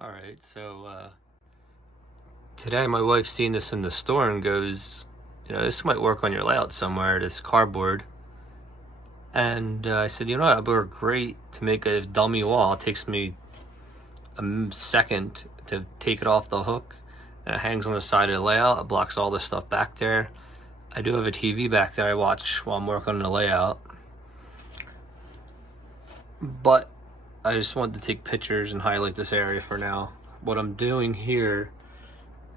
All right, so today my wife's seen this in the store and goes, this might work on your layout somewhere, this cardboard. And I said, it would work great to make a dummy wall. It takes me a second to take it off the hook, and it hangs on the side of the layout. It blocks all this stuff back there. I do have a TV back there I watch while I'm working on the layout. But I just wanted to take pictures and highlight this area for now. What I'm doing here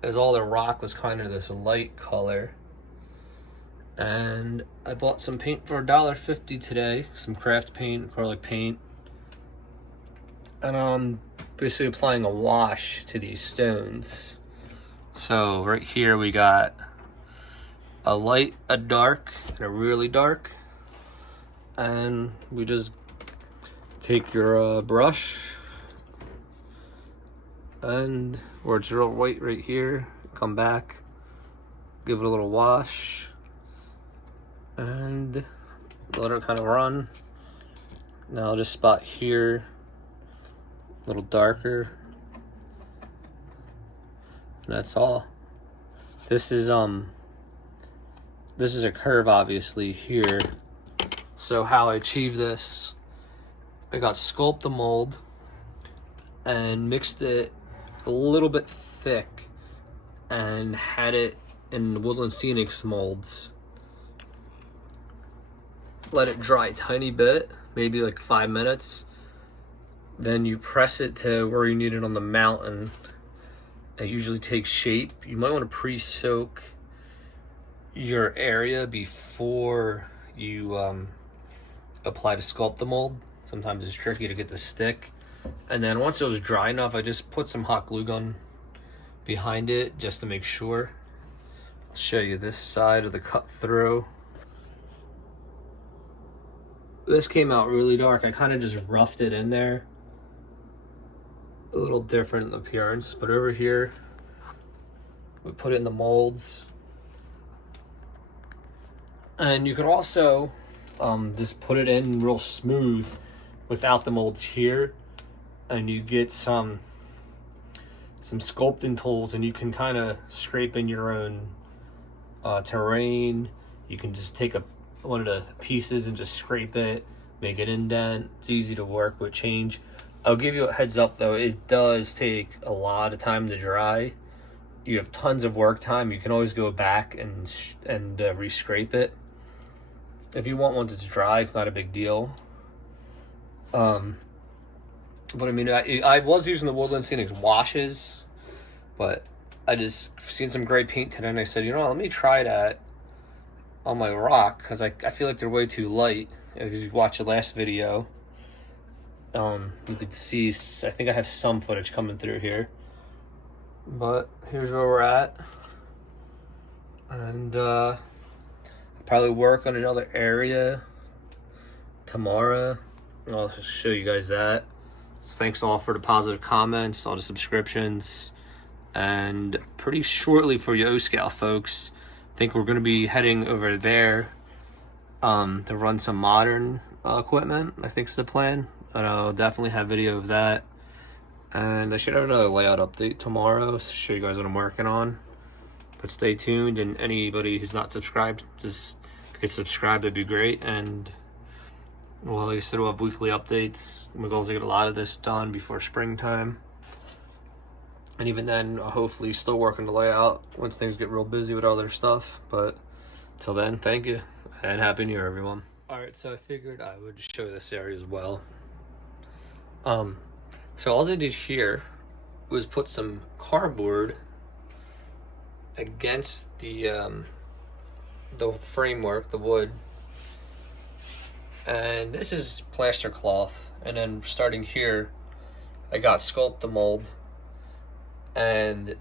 is all the rock was kind of this light color. And I bought some paint for $1.50 today, some craft paint, acrylic paint. And I'm basically applying a wash to these stones. So right here we got a light, a dark, and a really dark. And we just take your brush, and where it's real white right here, come back, give it a little wash, and let it kind of run. Now I'll just spot here, a little darker, and that's all. This is a curve obviously here. So how I achieve this, I got Sculpt the mold and mixed it a little bit thick and had it in Woodland Scenics molds. Let it dry a tiny bit, maybe like 5 minutes. Then you press it to where you need it on the mountain. It usually takes shape. You might want to pre-soak your area before you apply to Sculpt the mold. Sometimes it's tricky to get the stick. And then once it was dry enough, I just put some hot glue gun behind it just to make sure. I'll show you this side of the cut through. This came out really dark. I kind of just roughed it in there. A little different appearance, but over here, we put it in the molds. And you can also just put it in real smooth without the molds here, and you get some sculpting tools, and you can kind of scrape in your own terrain. You can just take one of the pieces and just scrape it, make an indent. It's easy to work with, change. I'll give you a heads up though, it does take a lot of time to dry. You have tons of work time. You can always go back and re-scrape it. If you want one to dry, it's not a big deal. But I mean, I was using the Woodland Scenics washes, but I just seen some gray paint today, and I said, let me try that on my rock, because I feel like they're way too light. If you watch the last video, you could see, I think I have some footage coming through here. But here's where we're at. And I'll probably work on another area tomorrow. I'll show you guys that. So thanks all for the positive comments, all the subscriptions, and pretty shortly for Yo-Scout folks, I think we're going to be heading over there to run some modern equipment. I think is the plan, and I'll definitely have video of that. And I should have another layout update tomorrow to show you guys what I'm working on. But stay tuned, and anybody who's not subscribed, just get subscribed, that'd be great. And well, like I said, we'll have weekly updates. My goal is to get a lot of this done before springtime. And even then, hopefully still working the layout once things get real busy with other stuff. But till then, thank you, and Happy New Year, everyone. Alright, so I figured I would show this area as well. So all I did here was put some cardboard against the framework, the wood. And this is plaster cloth, and then starting here, I got Sculpt the mold and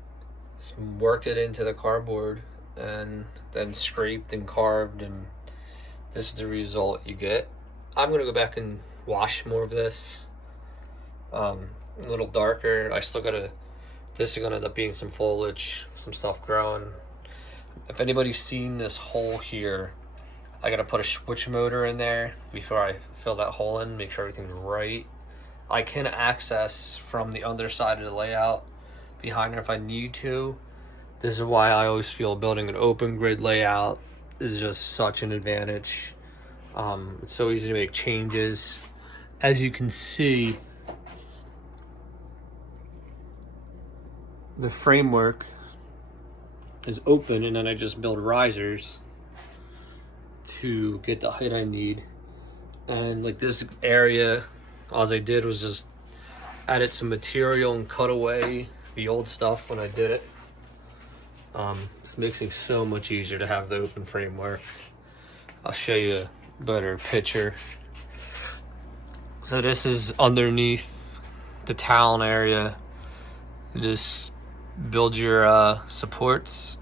worked it into the cardboard, and then scraped and carved, and this is the result you get. I'm gonna go back and wash more of this, a little darker. This is gonna end up being some foliage, some stuff growing. If anybody's seen this hole here, I gotta put a switch motor in there before I fill that hole in, make sure everything's right. I can access from the underside of the layout behind there if I need to. This is why I always feel building an open grid layout is just such an advantage. It's so easy to make changes. As you can see, the framework is open, and then I just build risers to get the height I need. And like this area, all I did was just added some material and cut away the old stuff when I did it. This makes it so much easier to have the open framework. I'll show you a better picture. So this is underneath the talon area. You just build your supports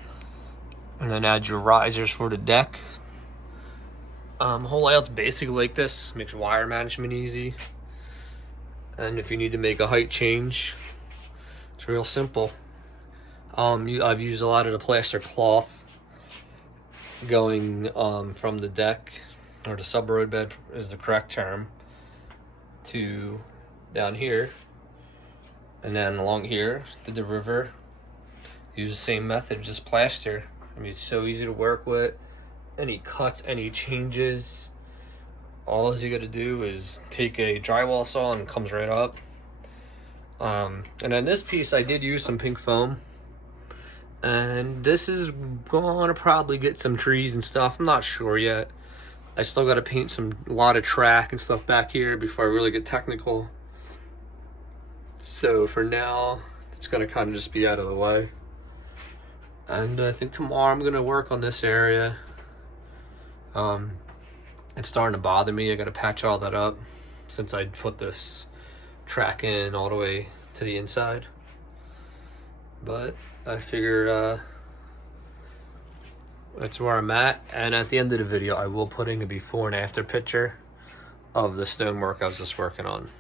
and then add your risers for the deck. Whole layout's basically like this. Makes wire management easy. And if you need to make a height change, it's real simple. I've used a lot of the plaster cloth going from the deck, or the sub road bed is the correct term, to down here, and then along here to the river. Use the same method, just plaster. I mean, it's so easy to work with. Any cuts, any changes, all you gotta do is take a drywall saw and it comes right up. And then this piece I did use some pink foam, and this is gonna probably get some trees and stuff. I'm not sure yet. I still gotta paint a lot of track and stuff back here before I really get technical. So for now, it's gonna kind of just be out of the way. And I think tomorrow I'm gonna work on this area. It's starting to bother me. I gotta patch all that up since I put this track in all the way to the inside. But I figured that's where I'm at. And at the end of the video, I will put in a before and after picture of the stonework I was just working on.